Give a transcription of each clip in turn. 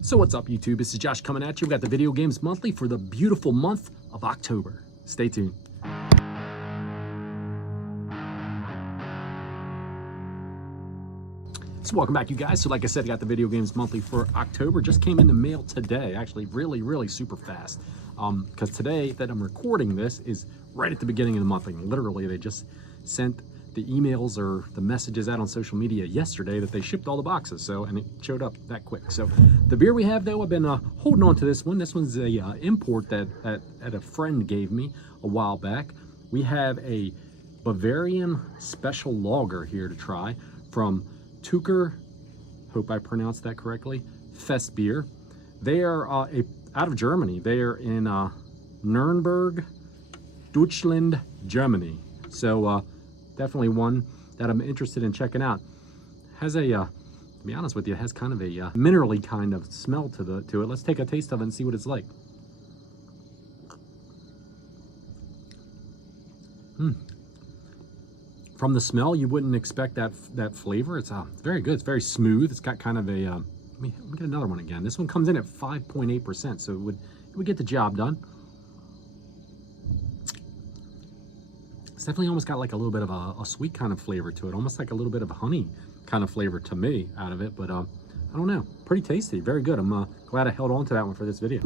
So what's up, YouTube? This is Josh coming at you. We got the Video Games Monthly for the beautiful month of October. Stay tuned. So welcome back, you guys. So like I said, I got the Video Games Monthly for October. Just came in the mail today. Actually, really super fast. Because today that I'm recording this is right at the beginning of the month. Like, literally, they just sent the emails or the messages out on social media yesterday that they shipped all the boxes, and it showed up that quick. So the beer we have, though, I've been holding on to this one. This one's a import that a friend gave me a while back. We have a Bavarian special lager here to try from Tucher, hope I pronounced that correctly, Festbier. They are out of Germany. They are in Nuremburg, Deutschland, Germany. So definitely one that I'm interested in checking out. Has a, to be honest with you, it has kind of a minerally kind of smell to it. Let's take a taste of it and see what it's like. From the smell, you wouldn't expect that flavor. It's very good. It's very smooth. It's got kind of a, let me get another one again. This one comes in at 5.8%, so it would get the job done. It's definitely almost got like a little bit of a sweet kind of flavor to it, almost like a little bit of a honey kind of flavor to me out of it, but I don't know. Pretty tasty, very good. I'm glad I held on to that one for this video.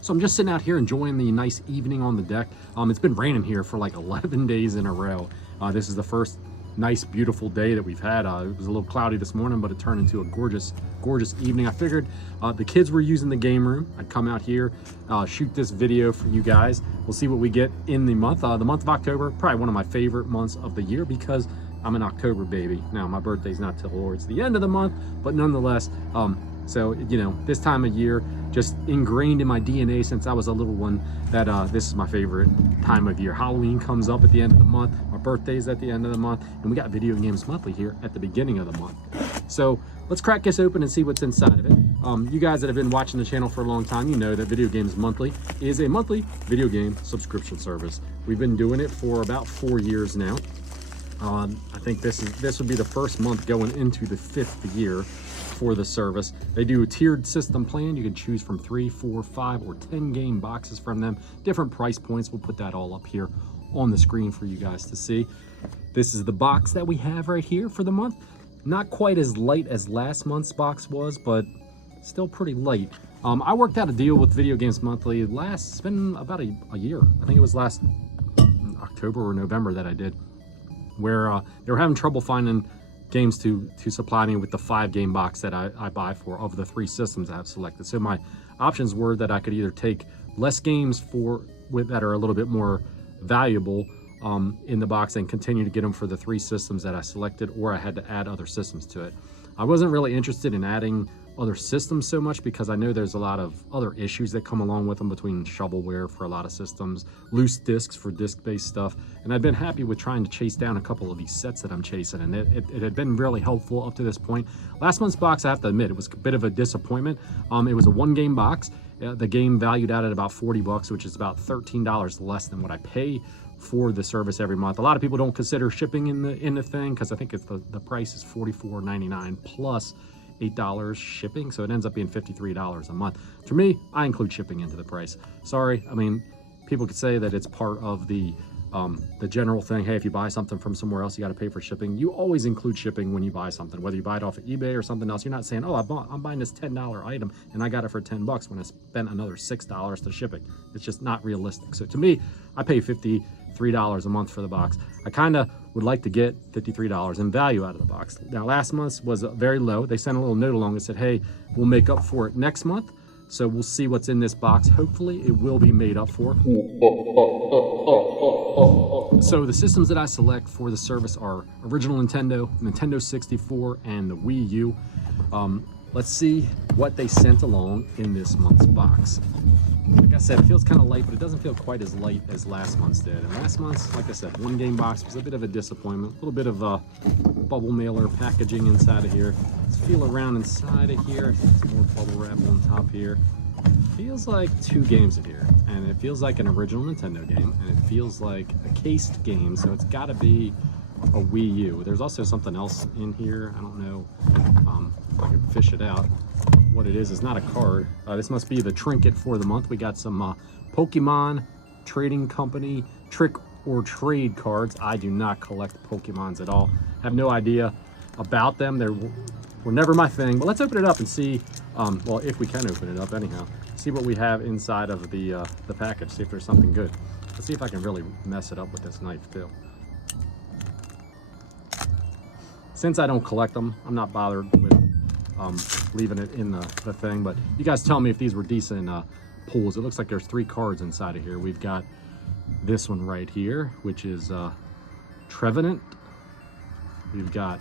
So I'm just sitting out here enjoying the nice evening on the deck. It's been raining here for like 11 days in a row. This is the first nice, beautiful day that we've had. It was a little cloudy this morning, but it turned into a gorgeous evening. I figured the kids were using the game room. I'd come out here, shoot this video for you guys. We'll see what we get in the month. The month of October, probably one of my favorite months of the year because I'm an October baby. Now, my birthday's not till towards the end of the month, but nonetheless, so, you know, this time of year, just ingrained in my DNA since I was a little one, that this is my favorite time of year. Halloween comes up at the end of the month. My birthday's at the end of the month. And we got Video Games Monthly here at the beginning of the month. So let's crack this open and see what's inside of it. You guys that have been watching the channel for a long time, you know that Video Games Monthly is a monthly video game subscription service. We've been doing it for about 4 years now. I think this would be the first month going into the 5th year for the service. They do a tiered system plan. You can choose from 3, 4, 5, or 10 game boxes from them. Different price points. We'll put that all up here on the screen for you guys to see. This is the box that we have right here for the month. Not quite as light as last month's box was, but still pretty light. I worked out a deal with Video Games Monthly it's been about a year. I think it was last October or November that I did, where they were having trouble finding games to supply me with the 5-game box that I buy for of the 3 systems I have selected. So my options were that I could either take less games that are a little bit more valuable in the box and continue to get them for the 3 systems that I selected, or I had to add other systems to it. I wasn't really interested in adding other systems so much because I know there's a lot of other issues that come along with them, between shovelware for a lot of systems, loose discs for disc-based stuff, and I've been happy with trying to chase down a couple of these sets that I'm chasing, and it had been really helpful up to this point. Last month's box, I have to admit, it was a bit of a disappointment. It was a 1-game box. The game valued out at about 40 bucks, which is about $13 less than what I pay for the service every month. A lot of people don't consider shipping in the thing because I think it's the price is $44.99 plus $8 shipping, so it ends up being $53 a month. For me, I include shipping into the price. Sorry, I mean, people could say that it's part of the general thing. Hey, if you buy something from somewhere else, you got to pay for shipping. You always include shipping when you buy something, whether you buy it off of eBay or something else. You're not saying, oh, I'm buying this $10 item and I got it for 10 bucks when I spent another $6 to ship it. It's just not realistic. So to me, I pay $53 a month for the box. I kind of would like to get $53 in value out of the box. Now, last month's was very low. They sent a little note along and said, hey, we'll make up for it next month. So we'll see what's in this box. Hopefully it will be made up for. So the systems that I select for the service are original Nintendo, Nintendo 64, and the Wii U. Let's see what they sent along in this month's box. Like I said, it feels kind of light, but it doesn't feel quite as light as last month's did. And last month's, like I said, 1-game box was a bit of a disappointment. A little bit of bubble mailer packaging inside of here. Let's feel around inside of here. Some more bubble wrap on top here. Feels like 2 games in here, and it feels like an original Nintendo game, and it feels like a cased game, so it's got to be a Wii U. There's also something else in here. I don't know if I can fish it out. What it is not a card. This must be the trinket for the month. We got some Pokemon Trading Company Trick or Trade cards. I do not collect Pokemons at all. Have no idea about them. They were never my thing. But let's open it up and see, well, if we can open it up anyhow, see what we have inside of the package, see if there's something good. Let's see if I can really mess it up with this knife too. Since I don't collect them, I'm not bothered with leaving it in the thing, but you guys tell me if these were decent pulls. It looks like there's 3 cards inside of here. We've got this one right here, which is Trevenant. We've got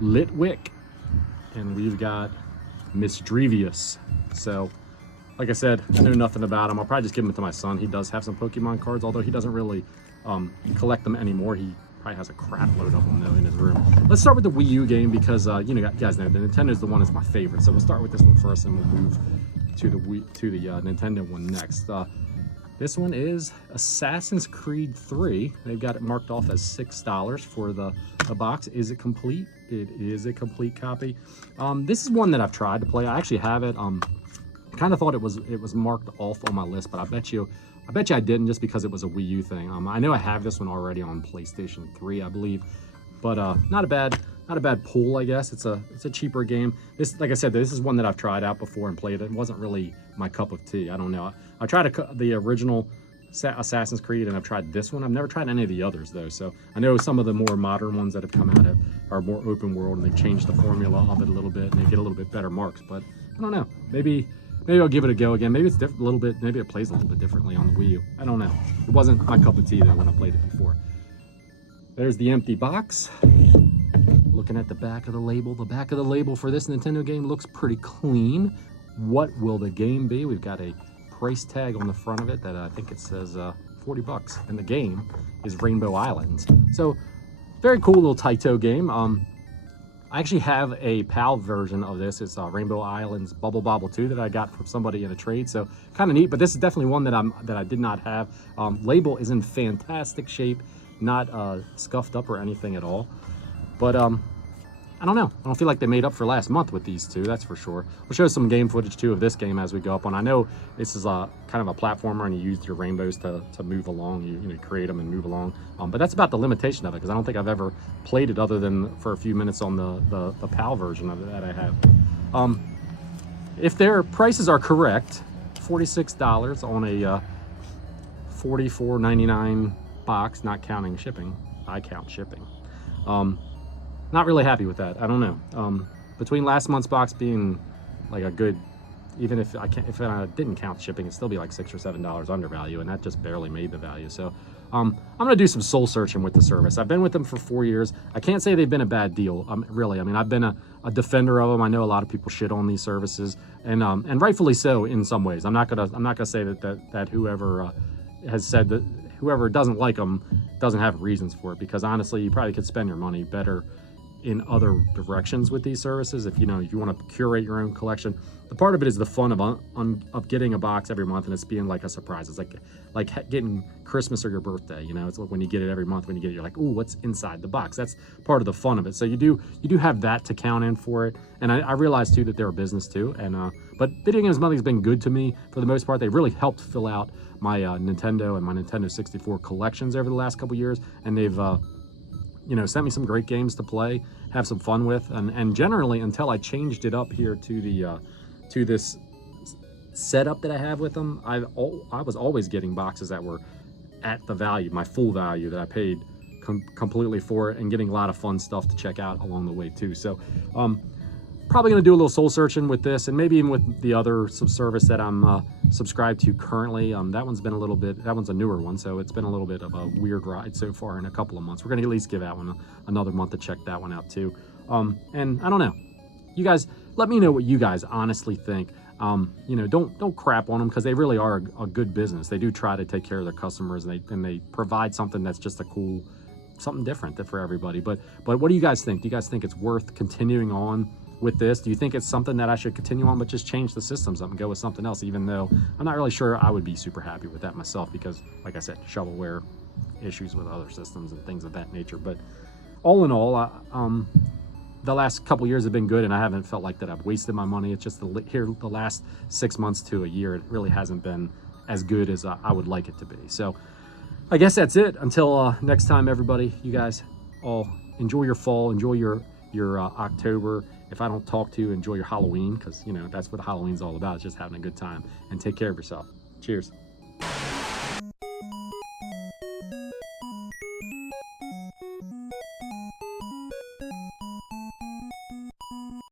Litwick, and we've got Misdrevious. So, like I said, I know nothing about him. I'll probably just give them to my son. He does have some Pokemon cards, although he doesn't really collect them anymore. He probably has a crap load of them though in his room. Let's start with the Wii U game because you know, guys know the Nintendo's the one that's my favorite. So we'll start with this one first, and we'll move to the Nintendo one next. This one is Assassin's Creed 3. They've got it marked off as $6 for the box. Is it complete? It is a complete copy. This is one that I've tried to play. I actually have it. I kind of thought it was marked off on my list, but I bet you I didn't, just because it was a Wii U thing. I know I have this one already on PlayStation 3, I believe, but not a bad pull, I guess. It's a cheaper game. This, like I said, this is one that I've tried out before and played. It wasn't really my cup of tea. I don't know. I tried the original Assassin's Creed, and I've tried this one. I've never tried any of the others though. So I know some of the more modern ones that have come out are more open world, and they've changed the formula of it a little bit, and they get a little bit better marks. But I don't know. Maybe I'll give it a go again. Maybe it's different a little bit. Maybe it plays a little bit differently on the Wii U. I don't know. It wasn't my cup of tea though when I played it before. There's the empty box. Looking at the back of the label. The back of the label for this Nintendo game looks pretty clean. What will the game be? We've got a price tag on the front of it that I think it says 40 bucks. And the game is Rainbow Islands. So, very cool little Taito game. I actually have a PAL version of this. It's Rainbow Islands Bubble Bobble 2 that I got from somebody in a trade. So kind of neat, but this is definitely one that I did not have. Label is in fantastic shape, not scuffed up or anything at all. But I don't know. I don't feel like they made up for last month with these two, that's for sure. We'll show some game footage too of this game as we go up on. I know this is kind of a platformer, and you use your rainbows to move along. You know, create them and move along. But that's about the limitation of it, because I don't think I've ever played it other than for a few minutes on the PAL version of it that I have. If their prices are correct, $46 on a $44.99 box, not counting shipping. I count shipping. Not really happy with that. I don't know. Between last month's box being like a good, even if I didn't count shipping, it'd still be like $6 or $7 under value, and that just barely made the value. So I'm gonna do some soul searching with the service. I've been with them for 4 years. I can't say they've been a bad deal. Really, I mean, I've been a defender of them. I know a lot of people shit on these services, and rightfully so in some ways. I'm not gonna say that whoever has said that whoever doesn't like them doesn't have reasons for it, because honestly, you probably could spend your money better in other directions with these services. If you want to curate your own collection, the part of it is the fun of getting a box every month, and it's being like a surprise. It's like getting Christmas or your birthday. You know, it's like when you get it every month. When you get it, you're like, ooh, what's inside the box? That's part of the fun of it. So you do have that to count in for it. And I realize too that they're a business too. And but Video Games Monthly's been good to me for the most part. They really helped fill out my Nintendo and my Nintendo 64 collections over the last couple years, and they've sent me some great games to play, have some fun with, and generally, until I changed it up here to this setup that I have with them, I was always getting boxes that were at the value, my full value that I paid completely for it, and getting a lot of fun stuff to check out along the way too. So probably going to do a little soul searching with this, and maybe even with the other service that I'm subscribed to currently. That one's a newer one, so it's been a little bit of a weird ride so far in a couple of months. We're going to at least give that one another month to check that one out too. And I don't know, you guys, let me know what you guys honestly think. Don't crap on them, because they really are a good business. They do try to take care of their customers, and they provide something that's just something different for everybody. But what do you guys think? Do you guys think it's worth continuing on with this? Do you think it's something that I should continue on, but just change the systems up and go with something else, even though I'm not really sure I would be super happy with that myself, because like I said, shovelware issues with other systems and things of that nature. But all in all, the last couple years have been good, and I haven't felt like that I've wasted my money. It's just the last 6 months to a year, it really hasn't been as good as I would like it to be. So I guess that's it. Until next time, everybody, you guys all enjoy your fall, enjoy your October. If I don't talk to you, enjoy your Halloween, because, you know, that's what Halloween's all about. It's just having a good time. And take care of yourself. Cheers.